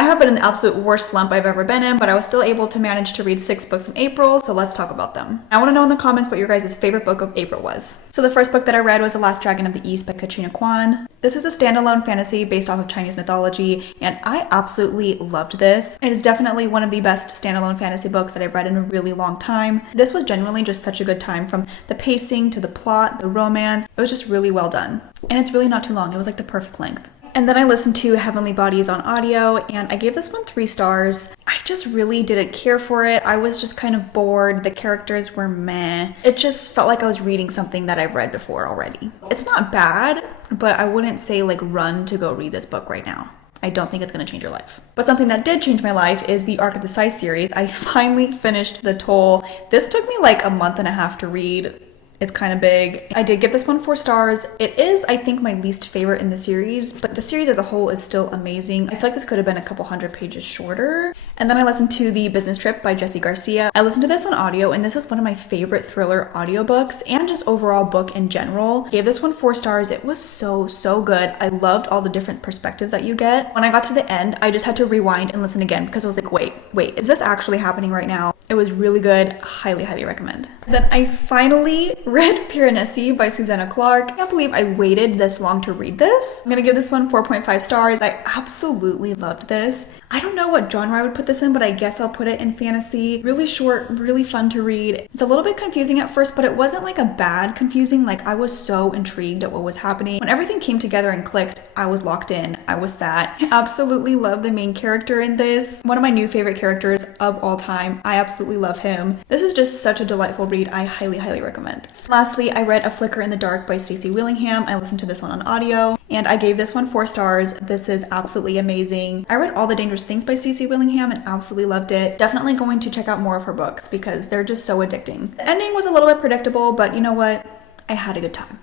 I have been in the absolute worst slump I've ever been in, but I was still able to manage to read 6 books in April, so let's talk about them. I want to know in the comments what your guys' favorite book of April was. So the first book that I read was The Last Dragon of the East by Katrina Kwan. This is a standalone fantasy based off of Chinese mythology, and I absolutely loved this. It is definitely one of the best standalone fantasy books that I've read in a really long time. This was genuinely just such a good time, from the pacing to the plot, the romance. It was just really well done. And it's really not too long. It was like the perfect length. And then I listened to Heavenly Bodies on audio, and I gave this one 3 stars. I just really didn't care for it. I was just kind of bored. The characters were meh. It just felt like I was reading something that I've read before already. It's not bad, but I wouldn't say like run to go read this book right now. I don't think it's going to change your life. But something that did change my life is the Arc of the Scythe series. I finally finished The Toll. This took me like a month and a half to read. It's kind of big. I did give this one 4 stars. It is, I think, my least favorite in the series, but the series as a whole is still amazing. I feel like this could have been a couple hundred pages shorter. And then I listened to The Business Trip by Jessie Garcia. I listened to this on audio, and this is one of my favorite thriller audiobooks and just overall book in general. Gave this one 4 stars. It was so good. I loved all the different perspectives that you get. When I got to the end, I just had to rewind and listen again because I was like, wait, is this actually happening right now? It was really good. Highly recommend. Then I finally read Piranesi by Susanna Clark. I can't believe I waited this long to read this. I'm gonna give this one 4.5 stars. I absolutely loved this. I don't know what genre I would put this in, but I guess I'll put it in fantasy. Really short, really fun to read. It's a little bit confusing at first, but it wasn't like a bad confusing. Like, I was so intrigued at what was happening. When everything came together and clicked, I was locked in. I was sat. I absolutely love the main character in this. One of my new favorite characters of all time. I absolutely love him. This is just such a delightful read. I highly recommend. Lastly, I read A Flicker in the Dark by Stacey Willingham. I listened to this one on audio, and I gave this one 4 stars. This is absolutely amazing. I read All the Dangerous Things by Stacey Willingham and absolutely loved it. Definitely going to check out more of her books because they're just so addicting. The ending was a little bit predictable, but you know what? I had a good time.